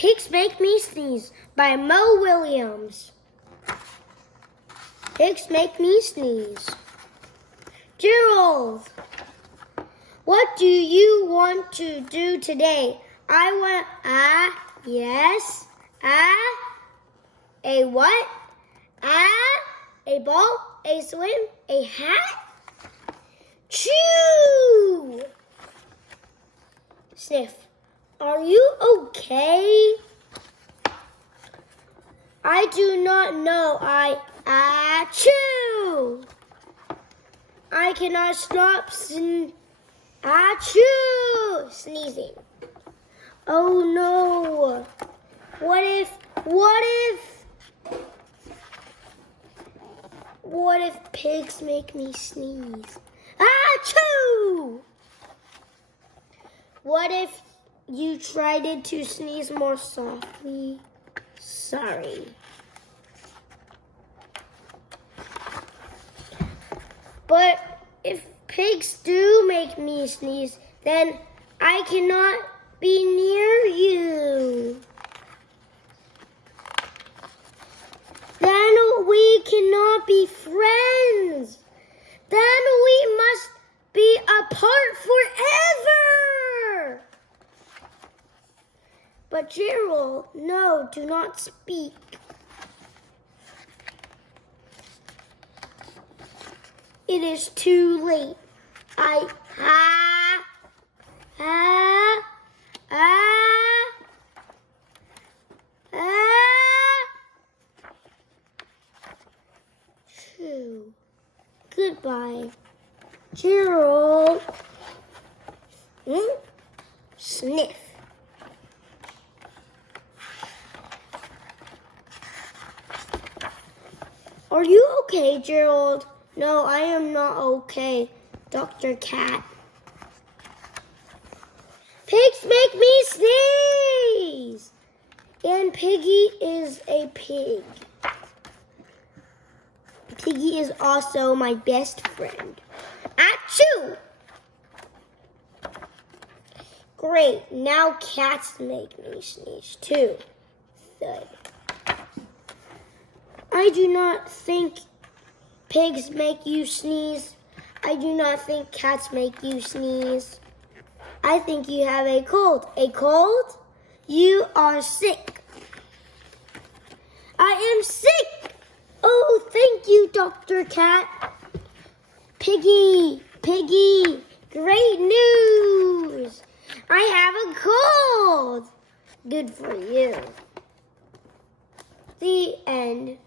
Pigs Make Me Sneeze by Willems. Pigs make me sneeze. Gerald, what do you want to do today? I want yes, a what? A ball, a swim, a hat? Chew! Sniff. Are you okay? I do not know. Achoo! I cannot stop sneezing. Oh no! What if pigs make me sneeze? Achoo! What if you tried to sneeze more softly? Sorry. But if pigs do make me sneeze, then I cannot be near you. Then we cannot be friends. Then we must be apart forever. But Gerald, no, do not speak. It is too late. Chew. Goodbye, Gerald. Sniff. Are you okay, Gerald? No, I am not okay, Dr. Cat. Pigs make me sneeze! And Piggy is a pig. Piggy is also my best friend. Achoo! Great, now cats make me sneeze too. Thud. I do not think pigs make you sneeze. I do not think cats make you sneeze. I think you have a cold. A cold? You are sick. I am sick. Oh, thank you, Dr. Cat. Piggy, great news. I have a cold. Good for you. The end.